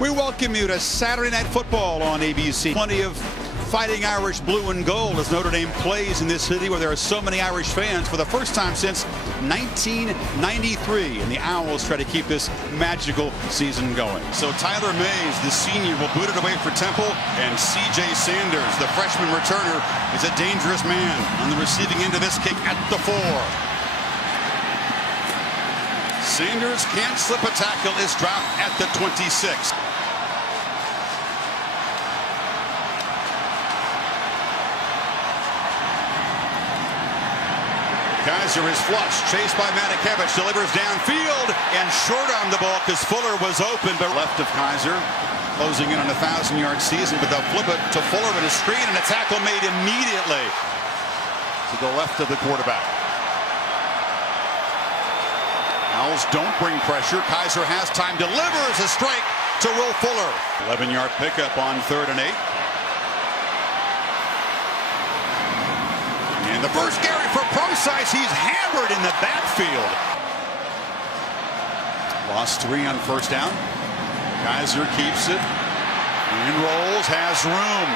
We welcome you to Saturday Night Football on ABC. Plenty of fighting Irish blue and gold as Notre Dame plays in this city where there are so many Irish fans for the first time since 1993. And the Owls try to keep this magical season going. So Tyler Mays, the senior, will boot it away for Temple. And C.J. Sanders, the freshman returner, is a dangerous man on the receiving end of this kick at the 4. Sanders can't slip a tackle, is dropped at the 26. Kaiser is flushed, chased by Matakevich, delivers downfield and short on the ball because Fuller was open, but left of Kaiser, closing in on a 1,000-yard season, but they'll flip it to Fuller with a screen and a tackle made immediately to the left of the quarterback. Owls don't bring pressure. Kaiser has time, delivers a strike to Will Fuller. 11-yard pickup on 3rd and 8. And the first carry for Procise, he's hammered in the backfield. Lost 3 on 1st down. Kaiser keeps it and rolls, has room.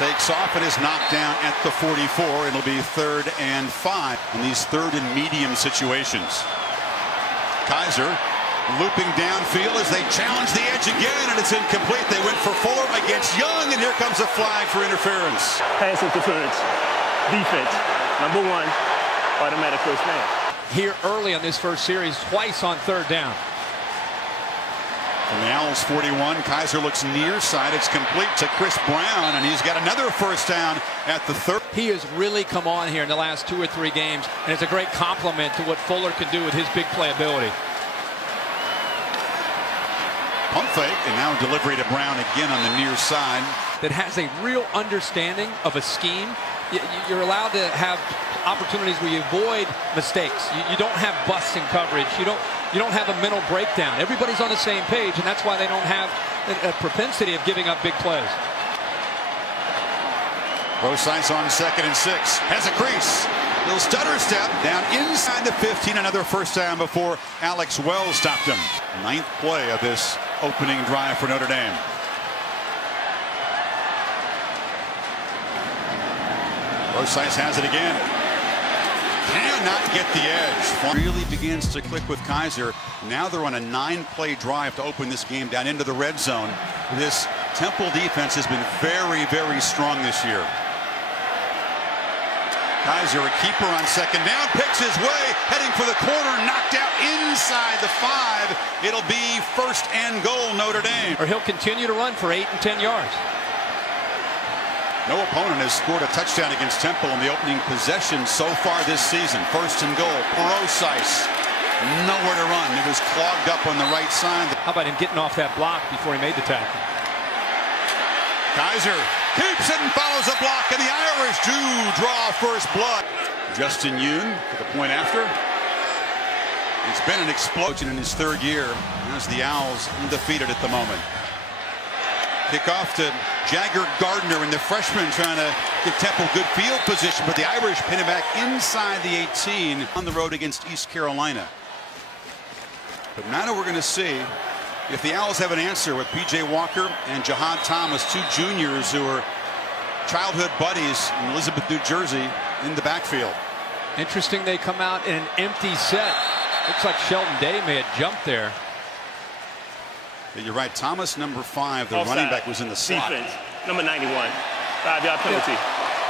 Takes off and is knocked down at the 44. It'll be 3rd and 5 in these 3rd and medium situations. Kaiser looping downfield as they challenge the edge again, and it's incomplete. They went for Fuller against Young, and here comes a flag for interference. Pass interference. Defense, number 1, automatic first down. Here early on this first series, twice on 3rd down. From the Owls 41, Kaiser looks near side. It's complete to Chris Brown, and he's got another first down at the 3rd. He has really come on here in the last 2 or 3 games, and it's a great compliment to what Fuller can do with his big play ability. Pump fake, and now delivery to Brown again on the near side. That has a real understanding of a scheme. You're allowed to have opportunities where you avoid mistakes. You don't have busts in coverage. You don't have a mental breakdown. Everybody's on the same page, and that's why they don't have a propensity of giving up big plays. Procise on 2nd and 6. Has a crease. Little stutter step down inside the 15. Another first down before Alex Wells stopped him. 9th play of this opening drive for Notre Dame. Procise has it again. Cannot get the edge. Really begins to click with Kaiser. Now they're on a 9-play drive to open this game down into the red zone. This Temple defense has been very, very strong this year. Kaiser, a keeper on 2nd down, picks his way, heading for the corner, knocked out inside the 5. It'll be 1st and goal, Notre Dame. Or he'll continue to run for 8 and 10 yards. No opponent has scored a touchdown against Temple in the opening possession so far this season. 1st and goal. Procise, nowhere to run. It was clogged up on the right side. How about him getting off that block before he made the tackle? Kaiser keeps it and follows a block, and the Irish do draw first blood. Justin Yoon to the point after. It's been an explosion in his 3rd year as the Owls undefeated at the moment. Kickoff to Jagger Gardner, and the freshman trying to give Temple good field position, but the Irish pin it back inside the 18 on the road against East Carolina. But now we're going to see if the Owls have an answer with P.J. Walker and Jahad Thomas, 2 juniors who are childhood buddies in Elizabeth, New Jersey, in the backfield. Interesting they come out in an empty set. Looks like Sheldon Day may have jumped there. You're right. Thomas, number 5, the running back, was in the slot. Defense, number 91. 5-yard penalty.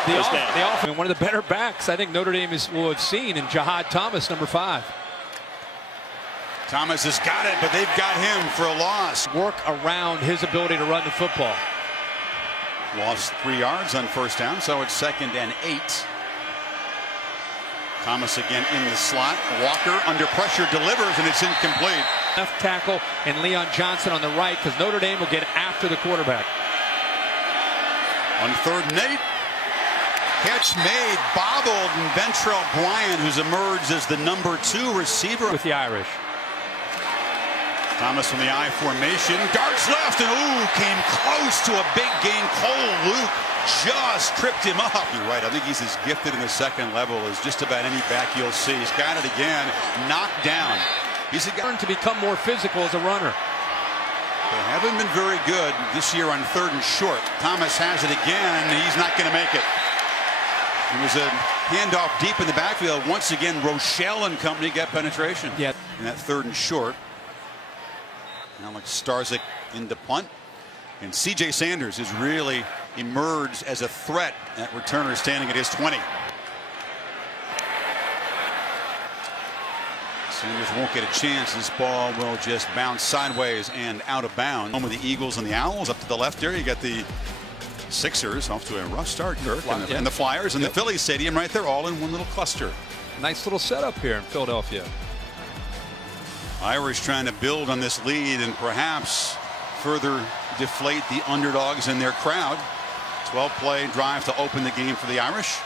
The offense, one of the better backs I think Notre Dame will have seen in Jahad Thomas, number 5. Thomas has got it, but they've got him for a loss. Work around his ability to run the football. Lost 3 yards on 1st down, so it's 2nd and 8. Thomas again in the slot. Walker under pressure delivers, and it's incomplete. Left tackle and Leon Johnson on the right because Notre Dame will get after the quarterback. On 3rd and 8. Catch made, bobbled, and Ventrell Bryant, who's emerged as the number 2 receiver with the Irish. Thomas from the I formation, darts left, and came close to a big gain. Cole Luke just tripped him up. You're right. I think he's as gifted in the 2nd level as just about any back you'll see. He's got it again, knocked down. He's a guy to become more physical as a runner. They haven't been very good this year on 3rd and short. Thomas has it again. He's not going to make it. It was a handoff deep in the backfield. Once again, Rochelle and company get penetration. Yeah. In that 3rd and short. Alex Starzik into punt. And C.J. Sanders has really emerged as a threat at returner, standing at his 20. Sanders won't get a chance. This ball will just bounce sideways and out of bounds. Home with the Eagles and the Owls. Up to the left there, you got the Sixers off to a rough start, Kirk, and the Flyers and the Phillies Stadium right there, all in one little cluster. Nice little setup here in Philadelphia. Irish trying to build on this lead and perhaps further deflate the underdogs in their crowd. 12-play drive to open the game for the Irish.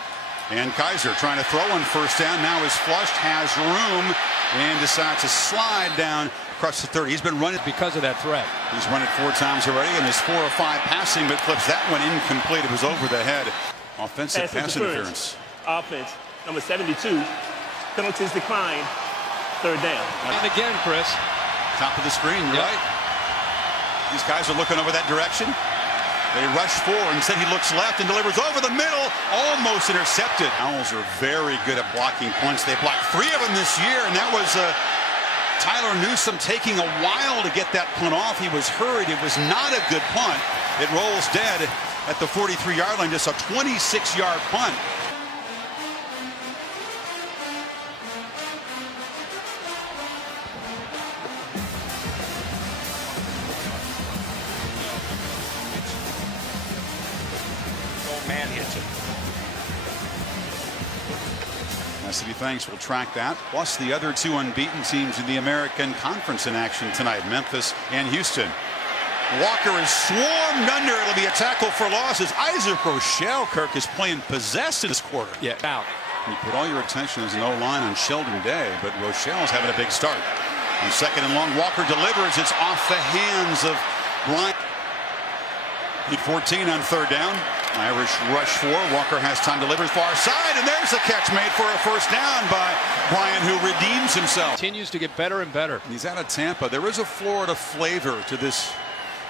And Kaiser trying to throw on 1st down. Now is flushed, has room, and decides to slide down across the 30. He's been running because of that threat. He's run it 4 times already, and is 4 or 5 passing, but clips that one incomplete. It was over the head. Offensive pass interference. Offense, number 72. Penalties declined. 3rd down. And again, Chris. Top of the screen, you're right. These guys are looking over that direction. They rush forward. Instead, he looks left and delivers over the middle. Almost intercepted. Owls are very good at blocking punts. They blocked 3 of them this year, and that was Tyler Newsome taking a while to get that punt off. He was hurried. It was not a good punt. It rolls dead at the 43-yard line. Just a 26-yard punt. Man hits it. City Thanks will track that. Plus the other 2 unbeaten teams in the American Conference in action tonight, Memphis and Houston. Walker is swarmed under. It'll be a tackle for losses. Isaac Rochelle, Kirk, is playing possessed in this quarter. Yeah, out. You put all your attention as no line on Sheldon Day, but Rochelle's having a big start. On 2nd and long, Walker delivers. It's off the hands of Bryant. Need 14 on 3rd down. Irish rush 4. Walker has time to deliver far side, and there's a catch made for a 1st down by Bryant, who redeems himself. Continues to get better and better. He's out of Tampa. There is a Florida flavor to this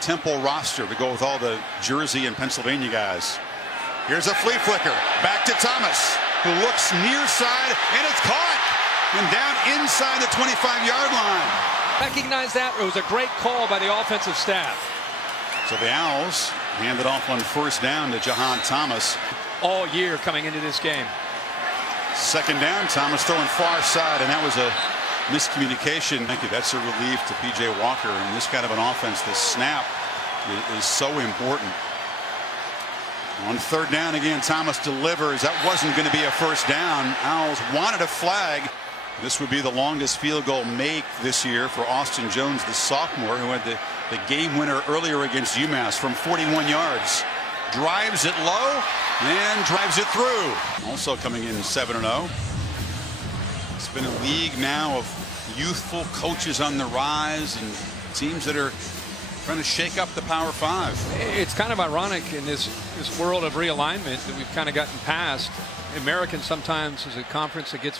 Temple roster to go with all the Jersey and Pennsylvania guys. Here's a flea flicker. Back to Thomas, who looks near side, and it's caught. And down inside the 25-yard line. Recognize that. It was a great call by the offensive staff. So the Owls hand it off on 1st down to Jahan Thomas. All year coming into this game. 2nd down, Thomas throwing far side, and that was a miscommunication. Thank you. That's a relief to P.J. Walker. In this kind of an offense, the snap is so important. On 3rd down again, Thomas delivers. That wasn't going to be a 1st down. Owls wanted a flag. This would be the longest field goal make this year for Austin Jones, the sophomore, who had the game winner earlier against UMass from 41 yards. Drives it low and drives it through. Also coming in 7-0. It's been a league now of youthful coaches on the rise and teams that are trying to shake up the Power 5. It's kind of ironic in this world of realignment that we've kind of gotten past. American sometimes is a conference that gets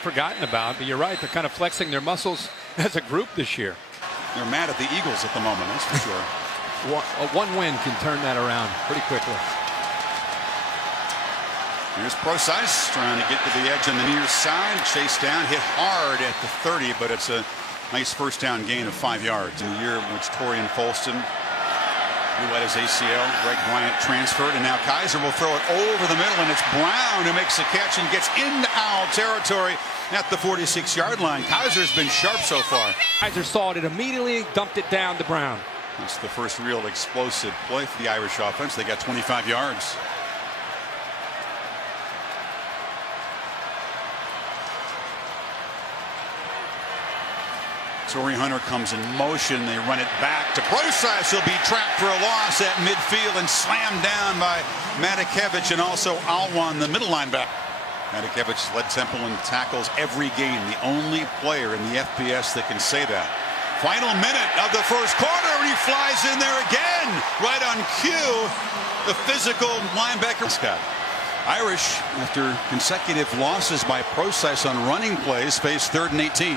forgotten about, but you're right, they're kind of flexing their muscles as a group this year. They're mad at the Eagles at the moment, that's for sure. One win can turn that around pretty quickly. Here's Procise trying to get to the edge on the near side. Chased down, hit hard at the 30, but it's a nice 1st down gain of 5 yards. In the year in which Torian Folston, who led his ACL, Greg Bryant transferred, and now Kaiser will throw it over the middle, and it's Brown who makes the catch and gets into Owl territory at the 46-yard line. Kaiser's been sharp so far. Kaiser saw it and immediately dumped it down to Brown. It's the first real explosive play for the Irish offense. They got 25 yards. Torrey Hunter comes in motion. They run it back to Procise. He'll be trapped for a loss at midfield and slammed down by Matakevich and also Alwan, the middle linebacker. Matakevich led Temple in tackles every game. The only player in the FBS that can say that. Final minute of the 1st quarter, and he flies in there again, right on cue. The physical linebacker. Scott. Irish, after consecutive losses by Procise on running plays, face 3rd and 18.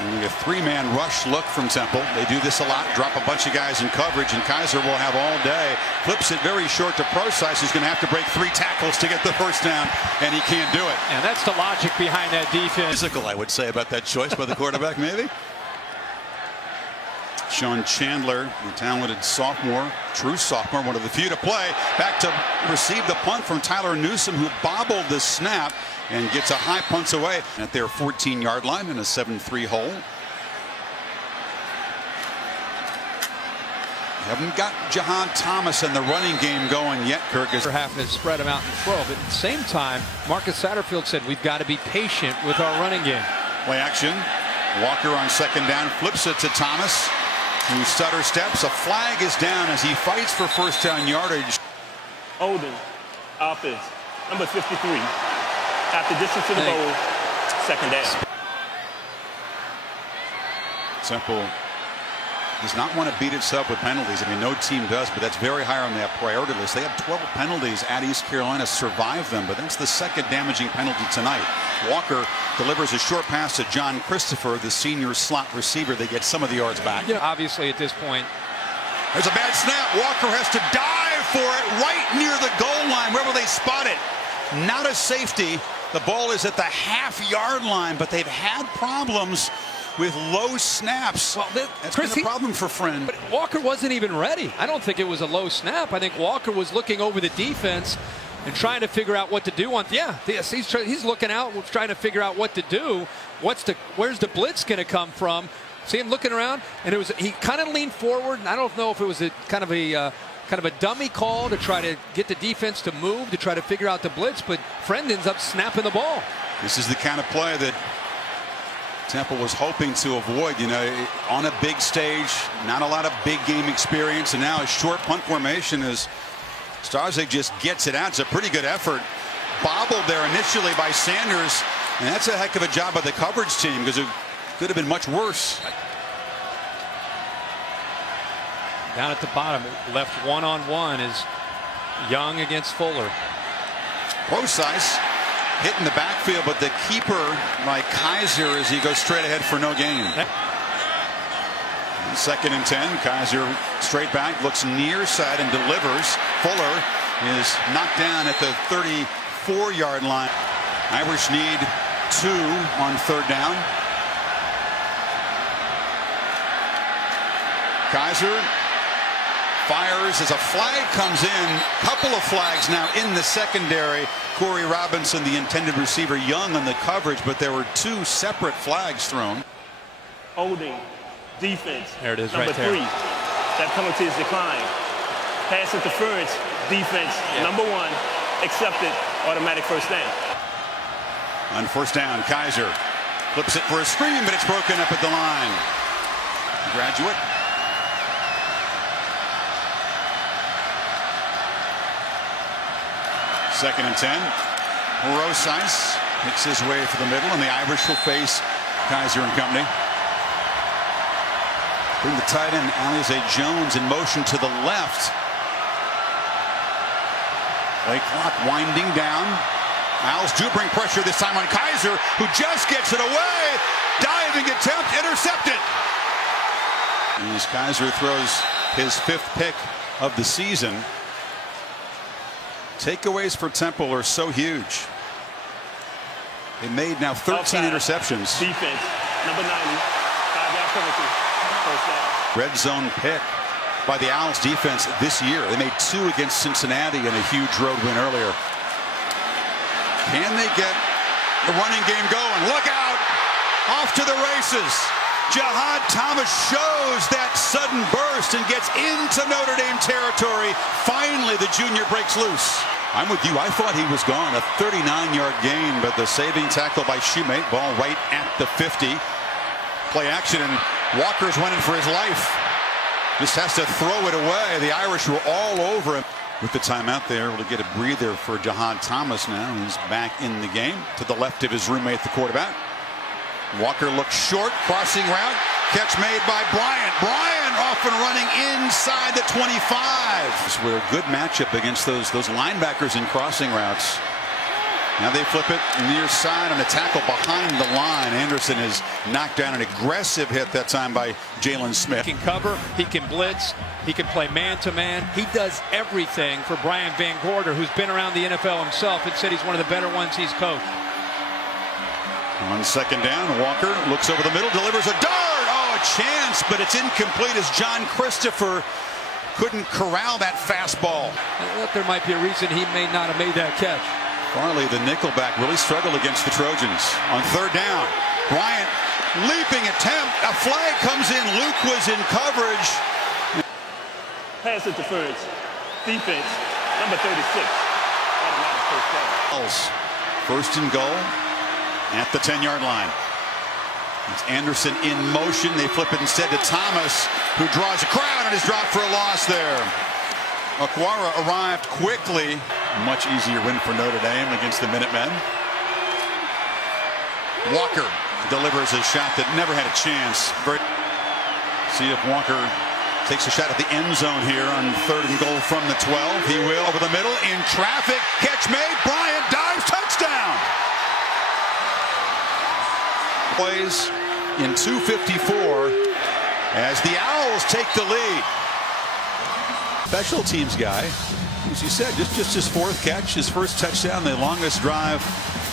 Only a three-man rush look from Temple. They do this a lot, drop a bunch of guys in coverage, and Kaiser will have all day. Flips it very short to Procise, who's going to have to break 3 tackles to get the first down, and he can't do it. And that's the logic behind that defense. Physical, I would say, about that choice by the quarterback, maybe. Sean Chandler, the talented sophomore, true sophomore, one of the few to play, back to receive the punt from Tyler Newsome, who bobbled the snap and gets a high punt away at their 14-yard line in a 7-3 hole. Haven't got Jahan Thomas and the running game going yet, Kirk. For having to spread them out and throw, but at the same time, Marcus Satterfield said we've got to be patient with our running game. Play action. Walker on second down, flips it to Thomas, who stutter steps. A flag is down as he fights for first down yardage. Holden, offense, number 53. After distance to the goal, second down. Temple does not want to beat itself with penalties. I mean, no team does, but that's very high on their priority list. They have 12 penalties at East Carolina, survived them, but that's the second damaging penalty tonight. Walker delivers a short pass to John Christopher, the senior slot receiver. They get some of the yards back. Yeah, obviously at this point. There's a bad snap. Walker has to dive for it right near the goal line, wherever they spot it. Not a safety. The ball is at the half-yard line, but they've had problems with low snaps. Well, that's been a problem for Friend. But Walker wasn't even ready. I don't think it was a low snap. I think Walker was looking over the defense and trying to figure out what to do. He's looking out, trying to figure out what to do. Where's the blitz going to come from? See him looking around, and he kind of leaned forward. And I don't know if it was a kind of a dummy call to try to get the defense to move, to try to figure out the blitz, but Friend ends up snapping the ball. This is the kind of play that Temple was hoping to avoid, you know, on a big stage, not a lot of big game experience, and now a short punt formation as Starzyk just gets it out. It's a pretty good effort. Bobbled there initially by Sanders, and that's a heck of a job by the coverage team because it could have been much worse. Down at the bottom, left one-on-one is Young against Fuller. Procise hitting the backfield, but the keeper like Kaiser as he goes straight ahead for no gain. Second and 10. Kaiser straight back, looks near side and delivers. Fuller is knocked down at the 34-yard line. Irish need 2 on third down. Kaiser fires as a flag comes in. Couple of flags now in the secondary. Corey Robinson, the intended receiver, Young on the coverage, but there were 2 separate flags thrown. Holding, defense. There it is, number right there. 3. That penalty is declined. Pass interference, defense, number 1, accepted, automatic first down. On first down, Kaiser flips it for a screen, but it's broken up at the line. Graduate. Second and 10. Procise makes his way for the middle, and the Irish will face Kaiser and company. Bring the tight end Alize Jones in motion to the left. Play clock winding down. Owls do bring pressure this time on Kaiser, who just gets it away. Diving attempt intercepted. As Kaiser throws his 5th pick of the season. Takeaways for Temple are so huge. They made now 13 interceptions. Defense, number 90, 5-yard penalty, first down. Red zone pick by the Owls defense this year. They made 2 against Cincinnati in a huge road win earlier. Can they get the running game going? Look out! Off to the races. Jahan Thomas shows that sudden burst and gets into Notre Dame territory. Finally, the junior breaks loose. I'm with you. I thought he was gone. A 39-yard gain, but the saving tackle by Shoemate. Ball right at the 50. Play action, and Walker's running for his life. Just has to throw it away. The Irish were all over him. With the timeout, they're able to get a breather for Jahan Thomas now. He's back in the game to the left of his roommate, the quarterback. Walker looks short, crossing route. Catch made by Bryant. Bryant off and running inside the 25. This was a good matchup against those linebackers in crossing routes. Now they flip it near side on a tackle behind the line. Anderson is knocked down, an aggressive hit that time by Jalen Smith. He can cover, he can blitz, he can play man-to-man. He does everything for Brian Van Gorder, who's been around the NFL himself and said he's one of the better ones he's coached. On second down, Walker looks over the middle, delivers a dart. Oh, a chance, but it's incomplete as John Christopher couldn't corral that fastball. There might be a reason he may not have made that catch. Farley, the nickelback, really struggled against the Trojans. On third down, Bryant leaping attempt. A flag comes in. Luke was in coverage. Pass interference. Defense, number 36. Automatic first down. First and goal at the 10-yard line. It's Anderson in motion. They flip it instead to Thomas, who draws a crowd and is dropped for a loss there. Aquara arrived quickly. Much easier win for Notre Dame against the Minutemen. Walker delivers a shot that never had a chance. See if Walker takes a shot at the end zone here on third and goal from the 12. He will over the middle in traffic. Catch made. Bryant dives. Touchdown. Plays in 2:54 as the Owls take the lead. Special teams guy, as you said, just his fourth catch, his first touchdown, the longest drive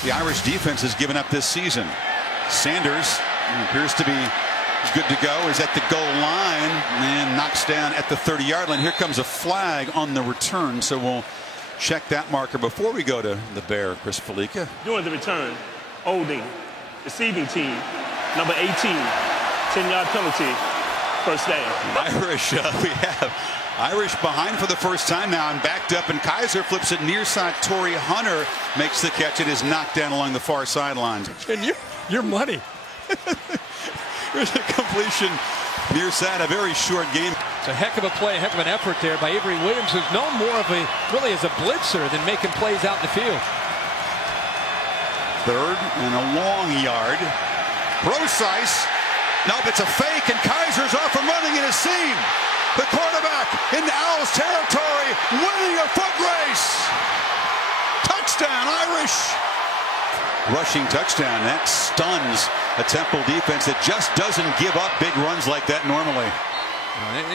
the Irish defense has given up this season. Sanders appears to be good to go, is at the goal line and knocks down at the 30-yard line. Here comes a flag on the return, so we'll check that marker before we go to the Bear. Chris Felica. During the return, holding, receiving team, number 18, 10-yard penalty, first down. Irish, we have Irish behind for the first time now and backed up, and Kaiser flips it near side. Torrey Hunter makes the catch. It is knocked down along the far sidelines. And your money. Here's a completion near side, a very short game. It's a heck of a play, a heck of an effort there by Avery Williams, who's known more of really as a blitzer than making plays out in the field. Third and a long yard. Procise. Nope, it's a fake, and Kaiser's off and running in a seam. The quarterback in the Owls territory, winning a foot race. Touchdown, Irish. Rushing touchdown. That stuns a Temple defense that just doesn't give up big runs like that normally.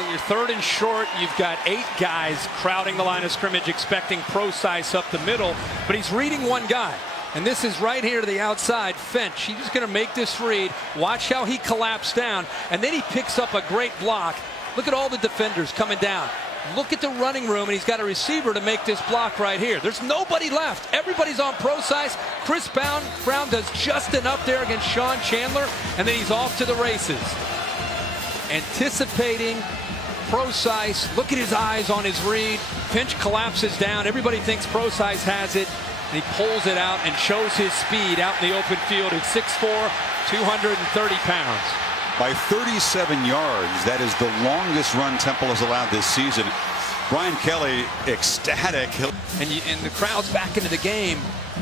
You're third and short. You've got 8 guys crowding the line of scrimmage, expecting Procise up the middle, but he's reading one guy. And this is right here to the outside. Finch, he's just going to make this read. Watch how he collapsed down, and then he picks up a great block. Look at all the defenders coming down. Look at the running room, and he's got a receiver to make this block right here. There's nobody left. Everybody's on Procise. Chris Brown does just enough there against Sean Chandler, and then he's off to the races. Anticipating Procise. Look at his eyes on his read. Finch collapses down. Everybody thinks Procise has it. And he pulls it out and shows his speed out in the open field at 6'4", 230 pounds. By 37 yards, that is the longest run Temple has allowed this season. Brian Kelly ecstatic. And the crowd's back into the game,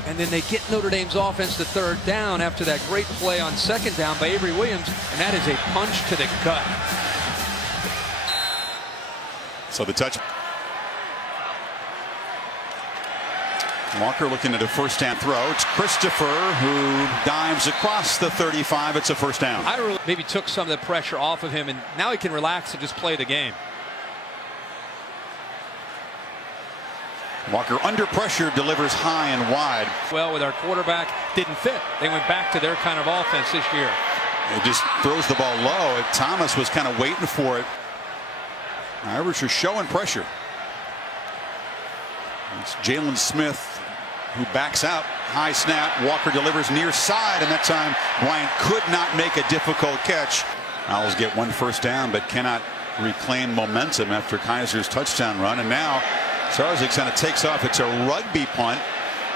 and then they get Notre Dame's offense to third down after that great play on second down by Avery Williams, and that is a punch to the gut. So the touch. Walker looking at a first down throw. It's Christopher who dives across the 35. It's a first down. I maybe took some of the pressure off of him, and now he can relax and just play the game. Walker under pressure delivers high and wide. Well, with our quarterback, didn't fit. They went back to their kind of offense this year. It just throws the ball low. Thomas was kind of waiting for it. Irish are showing pressure. It's Jalen Smith who backs out. High snap. Walker delivers near side, and that time Bryant could not make a difficult catch. Owls get one first down, but cannot reclaim momentum after Kaiser's touchdown run. And now Sarzik kind of takes off. It's a rugby punt,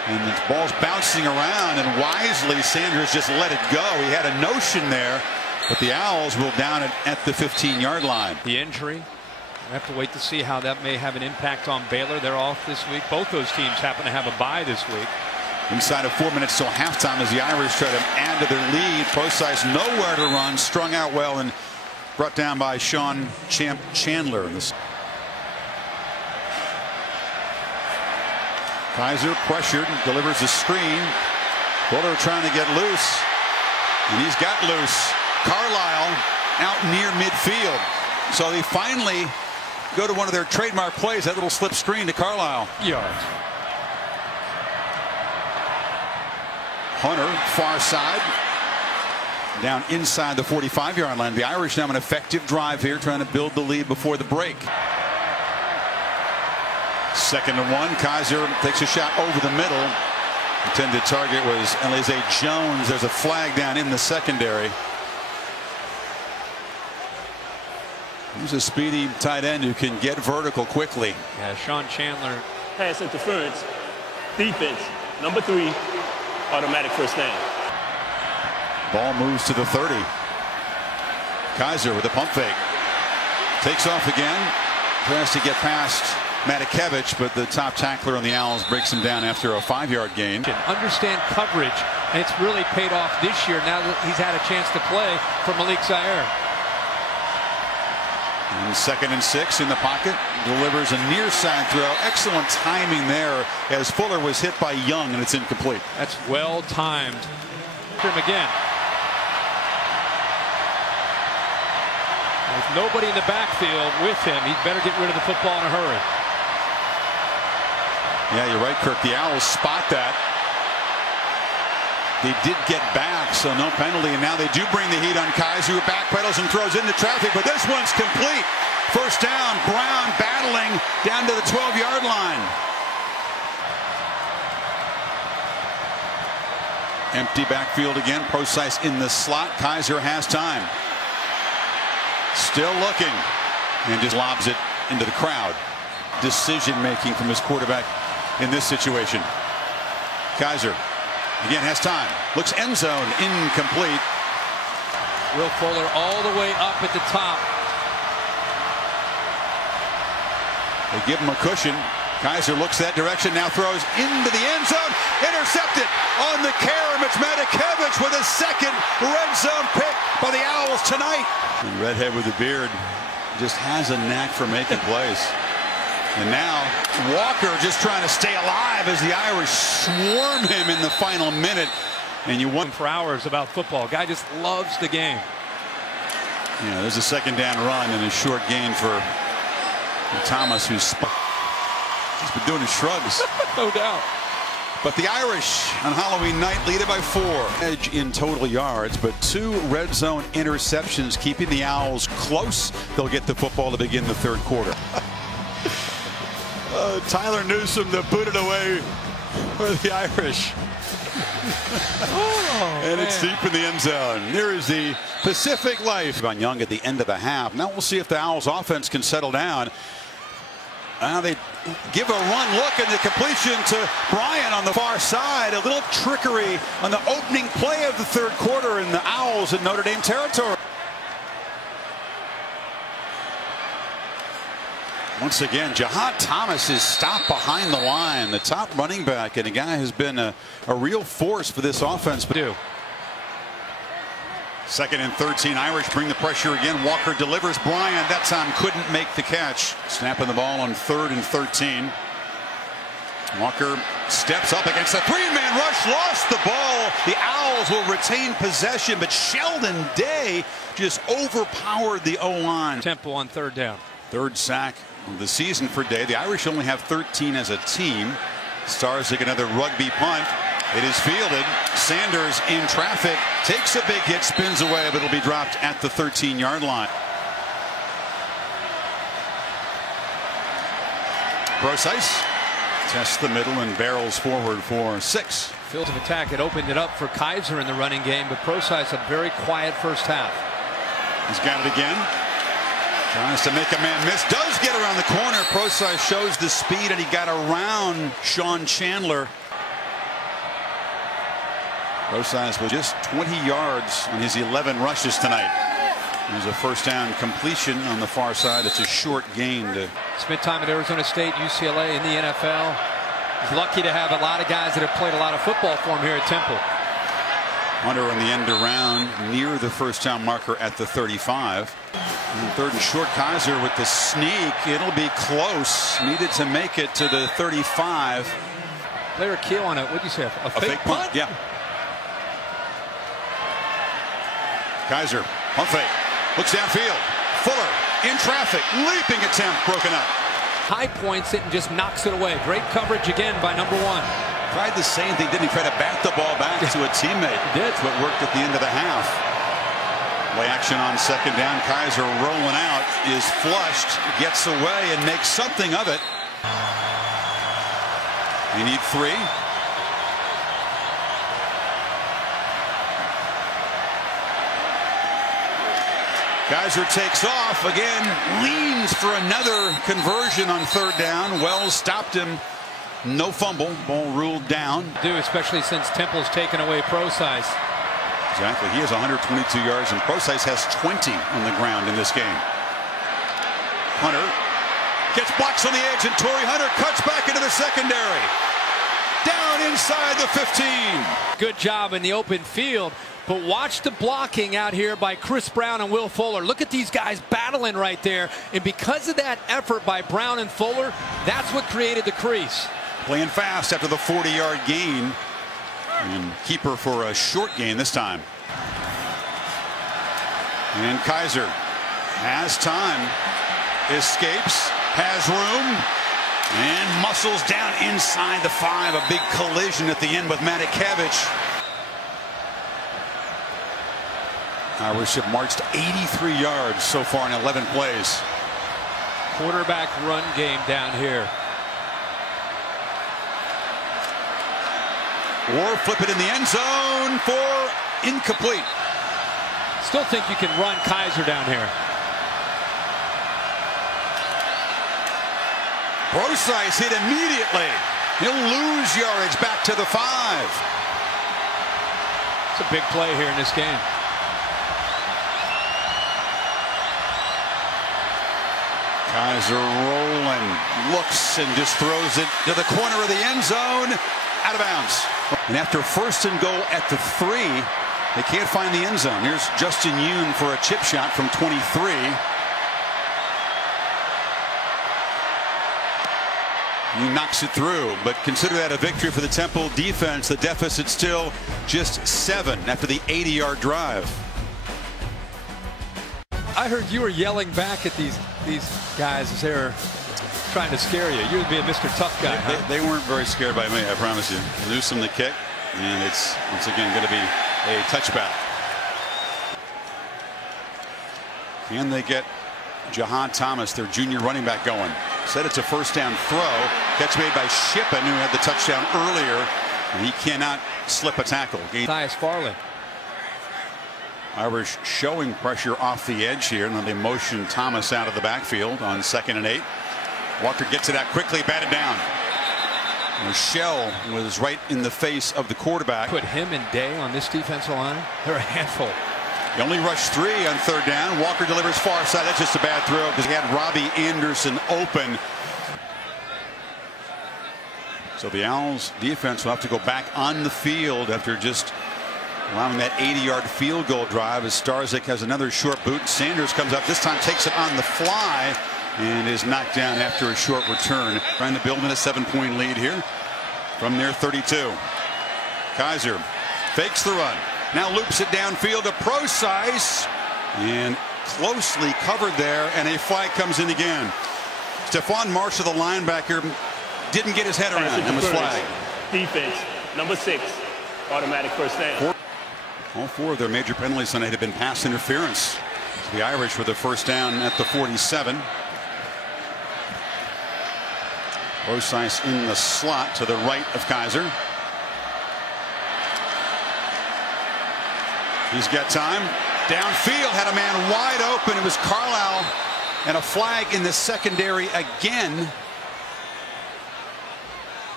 and the ball's bouncing around, and wisely Sanders just let it go. He had a notion there, but the Owls will down it at the 15-yard line. The injury. We have to wait to see how that may have an impact on Baylor. They're off this week. Both those teams happen to have a bye this week. Inside of 4 minutes till halftime as the Irish try to add to their lead. Procise nowhere to run, strung out well and brought down by Sean Chandler. Kaiser pressured, delivers a screen. Fuller trying to get loose, and he's got loose. Carlisle out near midfield. So they finally go to one of their trademark plays, that little slip screen to Carlisle. Yards. Hunter, far side. Down inside the 45-yard line. The Irish now an effective drive here, trying to build the lead before the break. 2nd and 1. Kaiser takes a shot over the middle. Intended target was Elize Jones. There's a flag down in the secondary. He's a speedy tight end who can get vertical quickly. Yeah, Sean Chandler. Pass interference. Defense. Number 3. Automatic first down. Ball moves to the 30. Kaiser with a pump fake. Takes off again. Tries to get past Matakevich, but the top tackler on the Owls breaks him down after a 5-yard gain. Understand coverage, and it's really paid off this year now that he's had a chance to play for Malik Zaire. And 2nd and 6 in the pocket. Delivers a near side throw. Excellent timing there as Fuller was hit by Young, and it's incomplete. That's well timed. Him again. With nobody in the backfield with him, he'd better get rid of the football in a hurry. Yeah, you're right, Kirk. The Owls spot that. They did get back, so no penalty, and now they do bring the heat on Kaiser, who backpedals and throws into traffic, but this one's complete. First down. Brown battling down to the 12-yard line. Empty backfield again. Procise in the slot. Kaiser has time. Still looking, and just lobs it into the crowd. Decision making from his quarterback in this situation. Kaiser again has time. Looks end zone. Incomplete. Will Fuller all the way up at the top. They give him a cushion. Kaiser looks that direction, now throws into the end zone. Intercepted on the carom. It's Matakevich with a 2nd red zone pick by the Owls tonight. The redhead with the beard just has a knack for making plays. And now Walker just trying to stay alive as the Irish swarm him in the final minute. And you won for hours about football. Guy just loves the game. Yeah, there's a 2nd down run and a short gain for Thomas, who's he's been doing his shrugs. No doubt. But the Irish on Halloween night lead it by 4. Edge in total yards, but 2 red zone interceptions keeping the Owls close. They'll get the football to begin the 3rd quarter. Tyler Newsome to put it away for the Irish. And it's deep in the end zone. There is the Pacific life on Young at the end of the half. Now we'll see if the Owls offense can settle down. They give a run look, and the completion to Bryant on the far side. A little trickery on the opening play of the 3rd quarter, and the Owls in Notre Dame territory. Once again, Jihad Thomas is stopped behind the line, the top running back, and a guy who's been a real force for this offense. 2nd and 13. Irish bring the pressure again. Walker delivers. Bryant that time couldn't make the catch. Snapping the ball on 3rd and 13. Walker steps up against a 3-man rush. Lost the ball. The Owls will retain possession, but Sheldon Day just overpowered the O-line. Tempo on 3rd down. 3rd sack of the season for Day. The Irish only have 13 as a team. Stars take another rugby punt. It is fielded. Sanders in traffic, takes a big hit, spins away, but it'll be dropped at the 13-yard line. Procise tests the middle and barrels forward for 6. Field of attack had opened it up for Kaiser in the running game, but Procise a very quiet first half. He's got it again. Tries to make a man miss. Does get around the corner. Procise shows the speed, and he got around Sean Chandler. Procise with just 20 yards on his 11 rushes tonight. There's a first down completion on the far side. It's a short gain. Spent time at Arizona State, UCLA, in the NFL. He's lucky to have a lot of guys that have played a lot of football for him here at Temple. Hunter on the end around near the first down marker at the 35. And 3rd and short. Kaiser with the sneak. It'll be close. Needed to make it to the 35. Larry Keel on it. What'd you say? A fake punt? Yeah. Kaiser, pump fake. Looks downfield. Fuller in traffic. Leaping attempt broken up. High points it and just knocks it away. Great coverage again by number 1. Tried the same thing, didn't he? Try to bat the ball back to a teammate. He did. That's what worked at the end of the half. Play action on second down. Kaiser rolling out, is flushed, gets away and makes something of it. You need 3. Kaiser takes off again, leans for another conversion on third down. Wells stopped him. No fumble. Ball ruled down. Especially since Temple's taken away Procise. Exactly. He has 122 yards, and Procise has 20 on the ground in this game. Hunter gets blocks on the edge, and Torrey Hunter cuts back into the secondary. Down inside the 15. Good job in the open field. But watch the blocking out here by Chris Brown and Will Fuller. Look at these guys battling right there. And because of that effort by Brown and Fuller, that's what created the crease. Playing fast after the 40-yard gain. And keeper for a short gain this time. And Kaiser has time. Escapes. Has room. And muscles down inside the 5. A big collision at the end with Matakevich. Irish have marched 83 yards so far in 11 plays. Quarterback run game down here. Or flip it in the end zone for incomplete. Still think you can run Kaiser down here. Procise hit immediately. He'll lose yardage back to the 5. It's a big play here in this game. Kaiser rolling, looks and just throws it to the corner of the end zone, out of bounds. And after first and goal at the 3, they can't find the end zone. Here's Justin Yoon for a chip shot from 23. He knocks it through, but consider that a victory for the Temple defense. The deficit still just 7 after the 80-yard drive. I heard you were yelling back at these guys as they were trying to scare you. You would be a Mr. Tough guy. They weren't very scared by me, I promise you. Loosen the kick, and it's once again going to be a touchback. Can they get Jahan Thomas, their junior running back, going? Said it's a first down throw. Catch made by Shippen, who had the touchdown earlier. And he cannot slip a tackle. Tyus Farley. Irish showing pressure off the edge here, and then they motion Thomas out of the backfield on 2nd and 8. Walker gets it out quickly, batted down. Michelle was right in the face of the quarterback. Put him and Day on this defensive line. They're a handful. He only rushed 3 on third down. Walker delivers far side. That's just a bad throw because he had Robbie Anderson open. So the Owls defense will have to go back on the field after just allowing that 80-yard field goal drive, as Starzyk has another short boot. Sanders comes up, this time takes it on the fly and is knocked down after a short return. Trying to build in a 7-point lead here from their 32. Kaiser fakes the run. Now loops it downfield to Procise, and closely covered there, and a flag comes in again. Stephon Marshall, the linebacker, didn't get his head around and was flagged. Defense, number 6, automatic first down. All 4 of their major penalties tonight have been pass interference. The Irish with the first down at the 47. Procise in the slot to the right of Kaiser. He's got time. Downfield, had a man wide open. It was Carlisle, and a flag in the secondary again.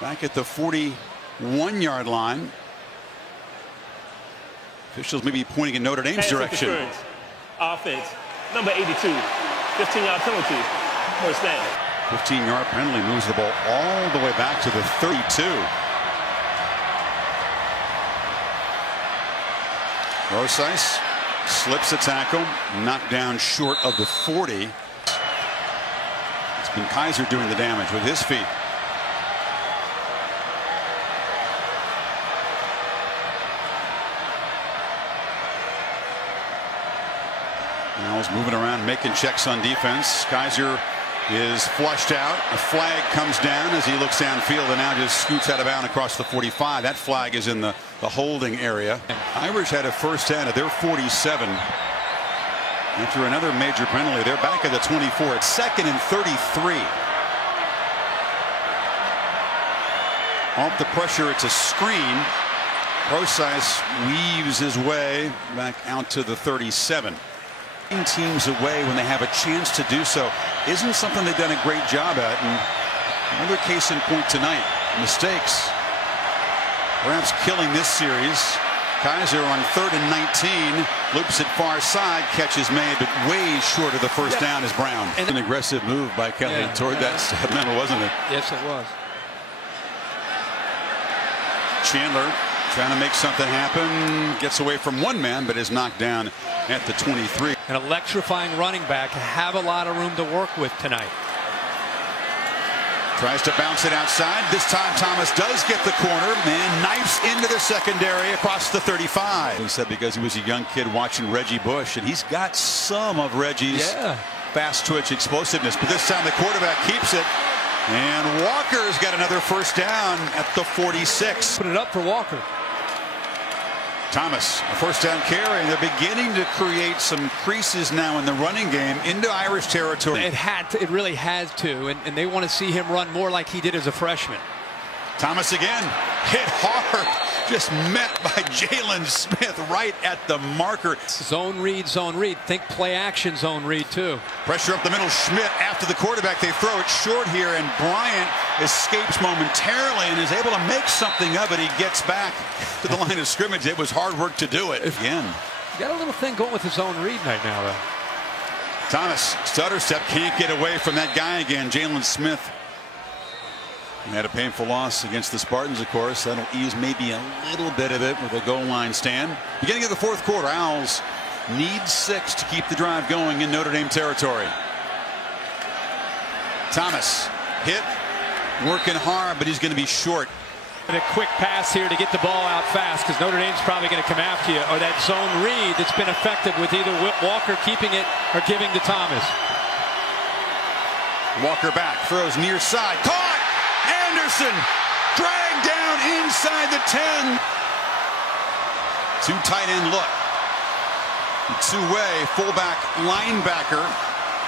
Back at the 41-yard line. Officials may be pointing in Notre Dame's direction. Offense, number 82, 15-yard penalty, first down. 15-yard penalty moves the ball all the way back to the 32. Procise slips a tackle, knocked down short of the 40. It's been Kaiser doing the damage with his feet. Owls moving around, making checks on defense. Kaiser is flushed out. A flag comes down as he looks downfield and now just scoots out of bounds across the 45. That flag is in the holding area. Irish had a first down at their 47. After another major penalty, they're back at the 24. It's 2nd and 33. Off the pressure, it's a screen. Procise weaves his way back out to the 37. Teams away when they have a chance to do so isn't something they've done a great job at. And another case in point tonight. Mistakes perhaps killing this series. Kaiser on 3rd and 19 loops it far side, catch is made, but way short of the first down is Brown. And an aggressive move by Kelly toward that supplemental, wasn't it? Yes, it was. Chandler trying to make something happen, gets away from one man, but is knocked down at the 23. An electrifying running back, have a lot of room to work with tonight. Tries to bounce it outside. This time Thomas does get the corner and knifes into the secondary across the 35. He said because he was a young kid watching Reggie Bush, and he's got some of Reggie's fast twitch explosiveness, but this time the quarterback keeps it. And Walker's got another first down at the 46. Put it up for Walker. Thomas, a first down carry, and they're beginning to create some creases now in the running game into Irish territory. It really has to, and they want to see him run more like he did as a freshman. Thomas again, hit hard, just met by Jalen Smith right at the marker. Zone read, zone read. Think play action zone read too. Pressure up the middle. Schmidt after the quarterback. They throw it short here, and Bryant escapes momentarily and is able to make something of it. He gets back to the line of scrimmage. It was hard work to do it. Again, got a little thing going with his zone read right now, though. Thomas, stutter step, can't get away from that guy again. Jalen Smith. He had a painful loss against the Spartans, of course. That'll ease maybe a little bit of it with a goal line stand. Beginning of the 4th quarter, Owls need 6 to keep the drive going in Notre Dame territory. Thomas hit, working hard, but he's going to be short. And a quick pass here to get the ball out fast, because Notre Dame's probably going to come after you, or that zone read that's been effective with either Walker keeping it or giving to Thomas. Walker back, throws near side, caught! Anderson dragged down inside the 10. Two tight end look. Two-way fullback linebacker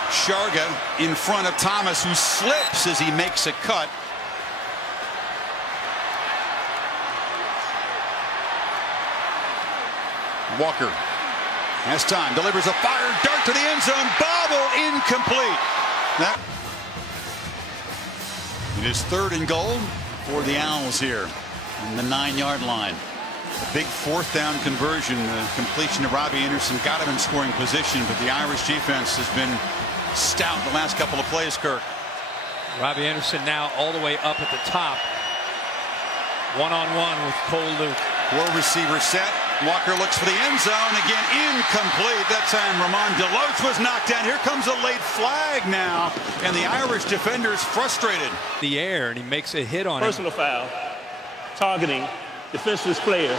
Sharga in front of Thomas, who slips as he makes a cut. Walker has time, delivers a fire dart to the end zone, bobble, incomplete. It is 3rd and goal for the Owls here on the 9-yard line. A big 4th down conversion. The completion of Robbie Anderson got him in scoring position, but the Irish defense has been stout the last couple of plays, Kirk. Robbie Anderson now all the way up at the top. One-on-one with Cole Luke. 4 receiver set. Walker looks for the end zone. Again, incomplete. That time Ramon Deloach was knocked down. Here comes a late flag now, and the Irish defender's frustrated. The air, and he makes a hit on Personal foul. Targeting defenseless player.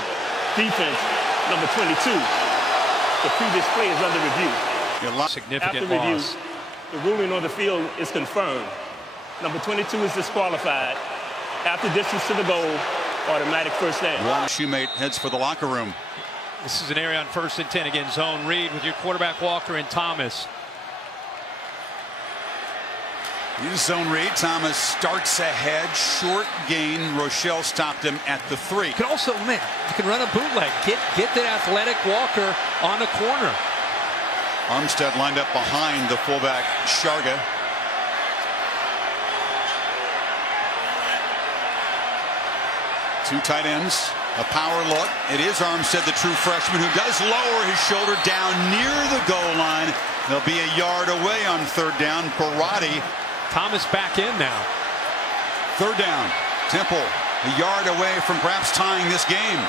Defense, number 22. The previous play is under review. Significant After review, loss. the ruling on the field is confirmed. Number 22 is disqualified. After distance to the goal, automatic first down. One shoemate heads for the locker room. This is an area on 1st and 10. Again, zone read with your quarterback Walker and Thomas. Use zone read. Thomas starts ahead. Short gain. Rochelle stopped him at the 3. You can also, man, you can run a bootleg. Get the athletic Walker on the corner. Armstead lined up behind the fullback Sharga. Two tight ends, a power look. It is Armstead, the true freshman, who does lower his shoulder down near the goal line. They'll be a yard away on 3rd down. Parati. Thomas back in now. 3rd down. Temple a yard away from perhaps tying this game.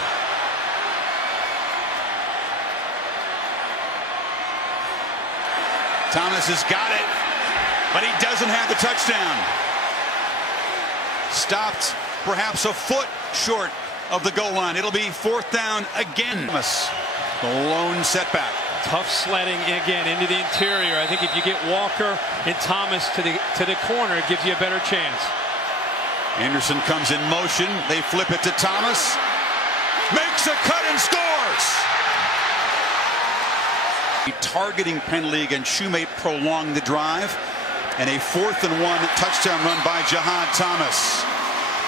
Thomas has got it, but he doesn't have the touchdown. Stopped perhaps a foot short of the goal line. It'll be 4th down again. The lone setback. Tough sledding again into the interior. I think if you get Walker and Thomas to the corner, it gives you a better chance. Anderson comes in motion. They flip it to Thomas. Makes a cut and scores. A targeting penalty against Shoemate prolonged the drive. And a 4th and 1 touchdown run by Jihad Thomas.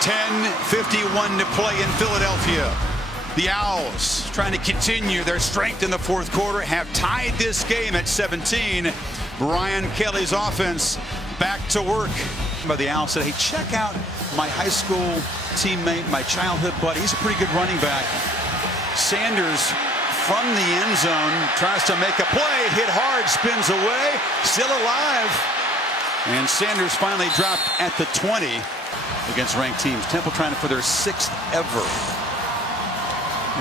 10:51 to play in Philadelphia. The Owls, trying to continue their strength in the 4th quarter, have tied this game at 17. Brian Kelly's offense back to work. But the Owls said, hey, check out my high school teammate, my childhood buddy. He's a pretty good running back. Sanders from the end zone tries to make a play, hit hard, spins away, still alive. And Sanders finally dropped at the 20 against ranked teams. Temple trying for their 6th ever.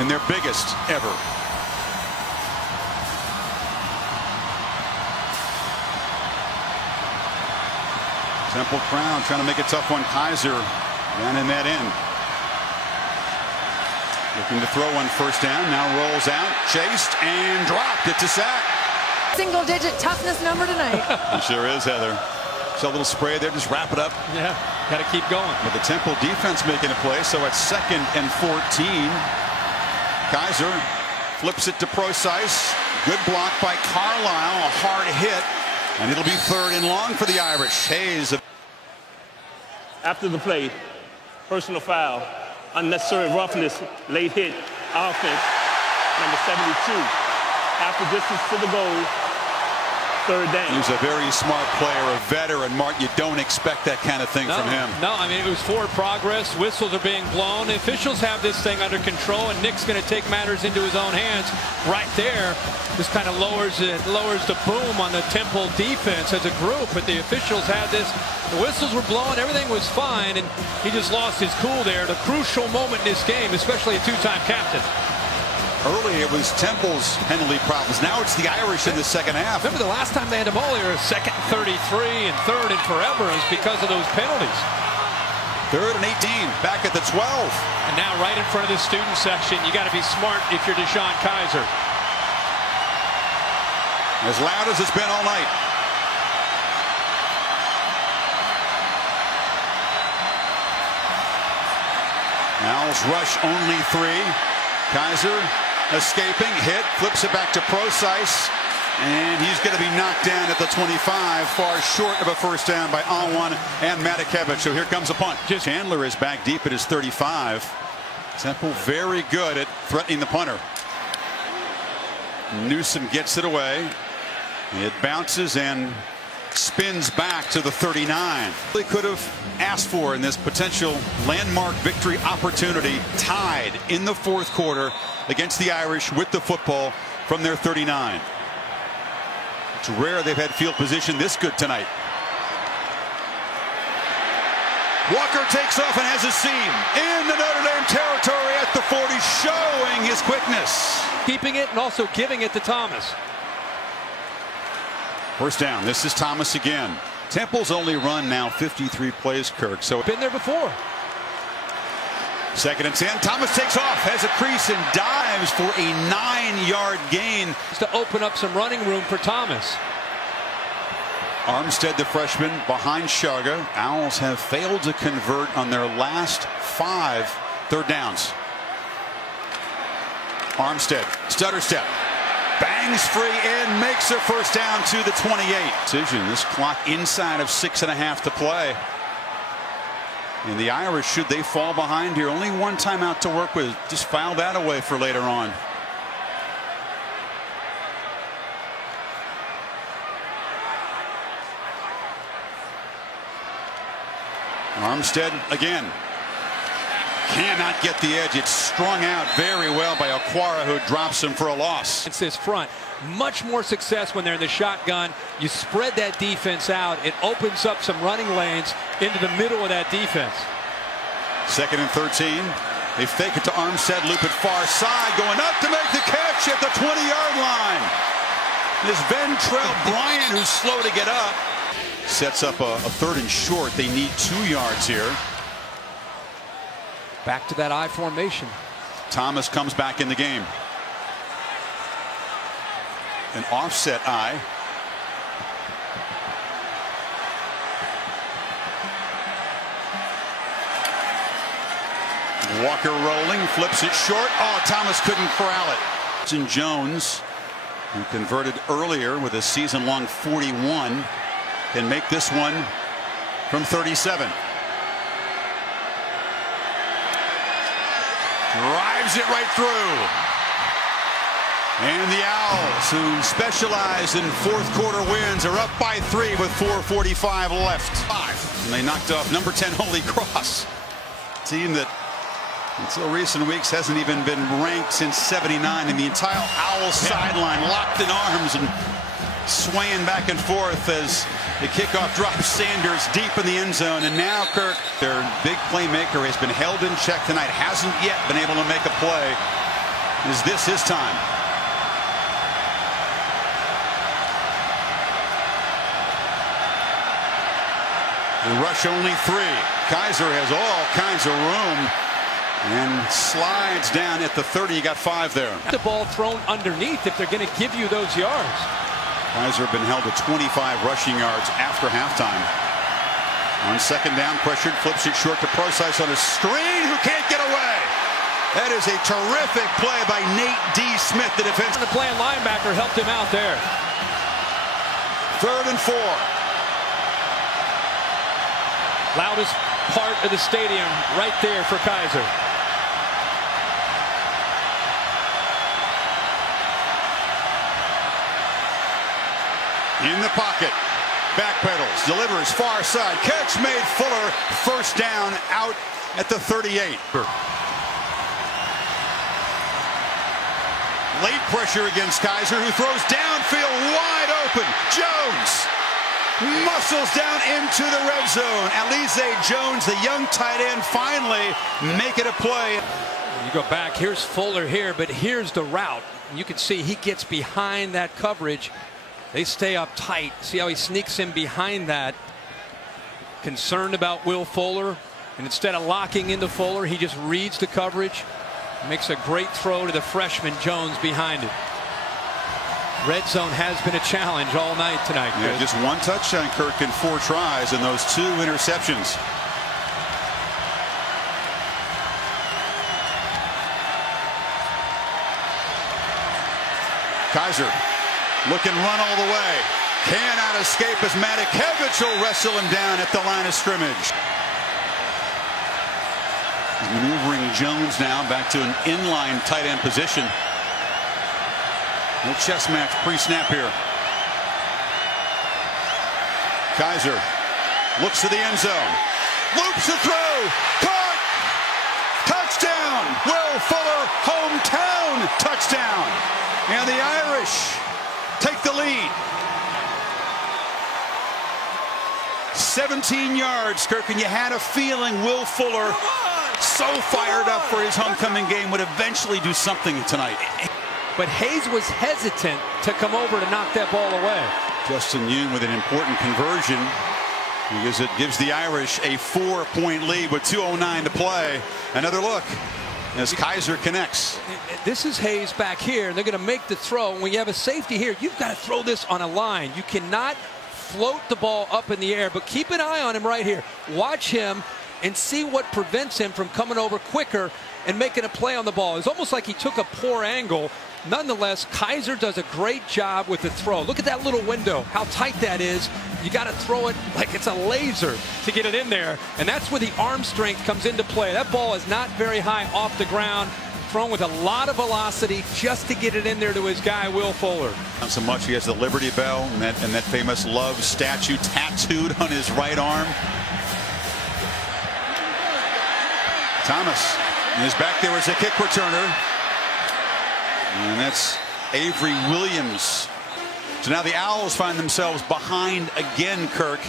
And their biggest ever. Temple crowd trying to make a tough one. Kaiser down in that end. Looking to throw on 1st down. Now rolls out, chased and dropped. It's a sack. Single-digit toughness number tonight. It sure is, Heather. So a little spray there, just wrap it up. Yeah, got to keep going. But the Temple defense making a play, so it's 2nd and 14. Kaiser flips it to Procise. Good block by Carlisle, a hard hit, and it'll be 3rd and long for the Irish. Hayes. After the play, personal foul, unnecessary roughness, late hit, offense, number 72. Half the distance to the goal. 3rd down. He's a very smart player, a veteran. Mark, you don't expect that kind of thing from him. No, I mean, it was forward progress. Whistles are being blown. The officials have this thing under control, and Nick's going to take matters into his own hands right there. This kind of lowers the boom on the Temple defense as a group, but the officials had this. The whistles were blowing. Everything was fine, and he just lost his cool there. The crucial moment in this game, especially a 2-time captain. Early it was Temple's penalty problems. Now it's the Irish in the 2nd half. Remember the last time they had the ball here, 2nd and 33 and 3rd and forever is because of those penalties. 3rd and 18, back at the 12. And now right in front of the student section, you got to be smart if you're Deshaun Kaiser. As loud as it's been all night. Owls rush only 3. Kaiser escaping, hit, flips it back to Procise, and he's going to be knocked down at the 25, far short of a 1st down by Alwan and Matakevich. So here comes a punt. Chandler is back deep at his 35. Temple very good at threatening the punter. Newsom gets it away. It bounces and spins back to the 39. They could have asked for in this potential landmark victory opportunity, tied in the 4th quarter against the Irish with the football from their 39. It's rare they've had field position this good tonight. Walker takes off and has a seam in the Notre Dame territory at the 40, showing his quickness. Keeping it and also giving it to Thomas. 1st down. This is Thomas again. Temple's only run now 53 plays, Kirk. So been there before. 2nd and 10. Thomas takes off, has a crease and dives for a 9-yard gain. Just to open up some running room for Thomas. Armstead, the freshman, behind Shaga. Owls have failed to convert on their last 5 3rd downs. Armstead, stutter step. Bangs free and makes a 1st down to the 28. Decision. This clock inside of 6.5 to play. And the Irish, should they fall behind here, only 1 timeout to work with. Just file that away for later on. Armstead again. Cannot get the edge. It's strung out very well by Aquara, who drops him for a loss. It's this front. Much more success when they're in the shotgun. You spread that defense out. It opens up some running lanes into the middle of that defense. 2nd and 13. They fake it to Armstead, loop it far side, going up to make the catch at the 20-yard line. This Ventrell Bryant, who's slow to get up, sets up a 3rd and short. They need 2 yards here. Back to that I formation. Thomas comes back in the game. an offset eye. Walker rolling, flips it short. Oh, Thomas couldn't corral it. And Jones, who converted earlier with a season-long 41, can make this one from 37. Drives it right through. And the Owls, who specialize in fourth quarter wins, are up by 3 with 4:45 left. And they knocked off number 10 Holy Cross, team that until recent weeks hasn't even been ranked since '79. And the entire Owls sideline locked in arms and swaying back and forth as the kickoff drops Sanders deep in the end zone. And now Kirk, their big playmaker, has been held in check tonight, hasn't yet been able to make a play. Is this his time? The rush only 3. Kaiser has all kinds of room and slides down at the 30. You got 5 there. The ball thrown underneath if they're going to give you those yards. Kaiser been held to 25 rushing yards after halftime. On second down, pressured, flips it short to Procise on a screen, who can't get away. That is a terrific play by Nate D. Smith, the defense. The playing linebacker helped him out there. 3rd and 4. Loudest part of the stadium right there for Kaiser. In the pocket, backpedals, delivers far side, catch made. Fuller, first down, out at the 38. Late pressure against Kaiser, who throws downfield wide open. Jones muscles down into the red zone. Alize Jones, the young tight end, finally making a play. You go back, here's Fuller here, but here's the route. You can see he gets behind that coverage. They stay up tight. See how he sneaks in behind that. Concerned about Will Fuller, and instead of locking into Fuller, he just reads the coverage. Makes a great throw to the freshman Jones behind it. Red zone has been a challenge all night tonight. Yeah, just 1 touchdown, Kirk, in 4 tries, and those 2 interceptions. Kaiser looking run all the way. Cannot escape as Matakevich will wrestle him down at the line of scrimmage. He's maneuvering Jones now back to an inline tight end position. No chess match pre-snap here. Kaiser looks to the end zone. Loops the throw. Caught. Touchdown. Will Fuller, hometown touchdown. And the Irish take the lead. 17 yards, Kirk, and you had a feeling Will Fuller, so fired up for his homecoming game, would eventually do something tonight. But Hayes was hesitant to come over to knock that ball away. Justin Yoon with an important conversion, because it gives the Irish a 4-point lead with 2:09 to play. Another look as Kaiser connects. This is Hayes back here, and they're going to make the throw. When you have a safety here, you've got to throw this on a line. You cannot float the ball up in the air, but keep an eye on him right here. Watch him and see what prevents him from coming over quicker and making a play on the ball. It's almost like he took a poor angle. Nonetheless, Kaiser does a great job with the throw. Look at that little window, how tight that is. You got to throw it like it's a laser to get it in there, and that's where the arm strength comes into play. That ball is not very high off the ground, thrown with a lot of velocity just to get it in there to his guy, Will Fuller. Not so much he has the Liberty Bell and that famous love statue tattooed on his right arm. Thomas is back there as a kick returner. And that's Avery Williams. So now the Owls find themselves behind again, Kirk,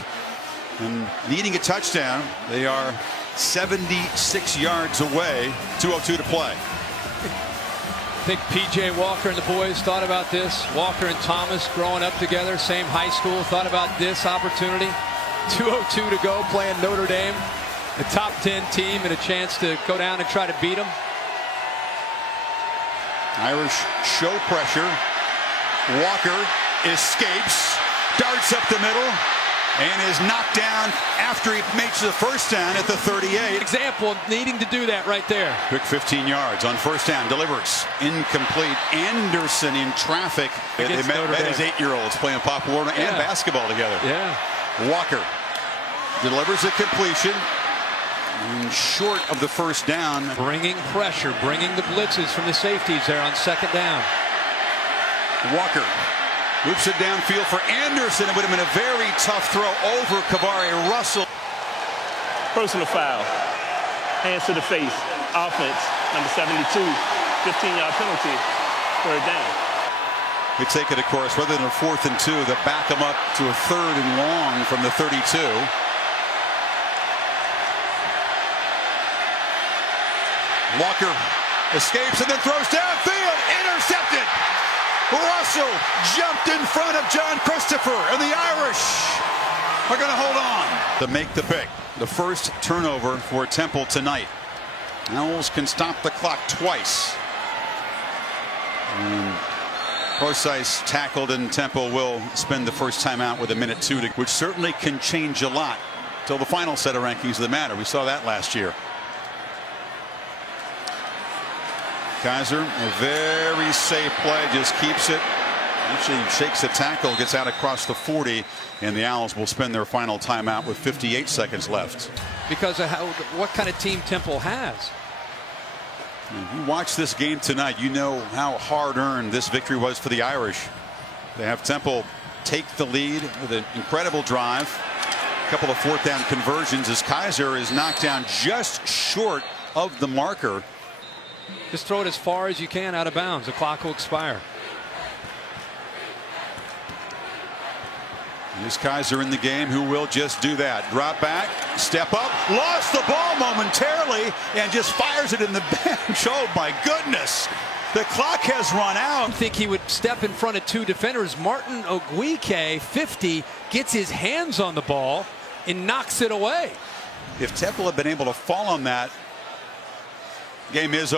and needing a touchdown. They are 76 yards away. 2:02 to play. I think P.J. Walker and the boys thought about this. Walker and Thomas growing up together, same high school, thought about this opportunity. 2:02 to go, playing Notre Dame, the top 10 team, and a chance to go down and try to beat them. Irish show pressure. Walker escapes, darts up the middle, and is knocked down after he makes the first down at the 38. Example of needing to do that right there. Quick 15 yards on first down. Delivers. Incomplete. Anderson in traffic. They met his 8-year-olds playing Pop Warner and basketball together. Yeah. Walker delivers a completion. And short of the first down. Bringing pressure, bringing the blitzes from the safeties there on second down. Walker whips it downfield for Anderson. It would have been a very tough throw over Kavari Russell. Personal foul. Hands to the face. Offense. Number 72. 15-yard penalty. Third down. They take it, of course, rather than a 4th and 2, they back them up to a 3rd and long from the 32. Walker escapes and then throws downfield. Intercepted. Russell jumped in front of John Christopher, and the Irish are going to hold on to make the pick. The first turnover for Temple tonight. Owls can stop the clock twice. Forsyth tackled, and Temple will spend the first time out with a minute 2, which certainly can change a lot till the final set of rankings that matter. We saw that last year. Kaiser, a very safe play, just keeps it. Actually shakes the tackle, gets out across the 40, and the Owls will spend their final timeout with 58 seconds left. Because of what kind of team Temple has. If you watch this game tonight, you know how hard-earned this victory was for the Irish. They have Temple take the lead with an incredible drive. A couple of 4th down conversions as Kaiser is knocked down just short of the marker. Just throw it as far as you can out of bounds. The clock will expire. There's Kaiser in the game, who will just do that. Drop back, step up, lost the ball momentarily, and just fires it in the bench. Oh, my goodness. The clock has run out. I think he would step in front of 2 defenders. Martin Ogwike, 50, gets his hands on the ball and knocks it away. If Temple had been able to fall on that, game is over.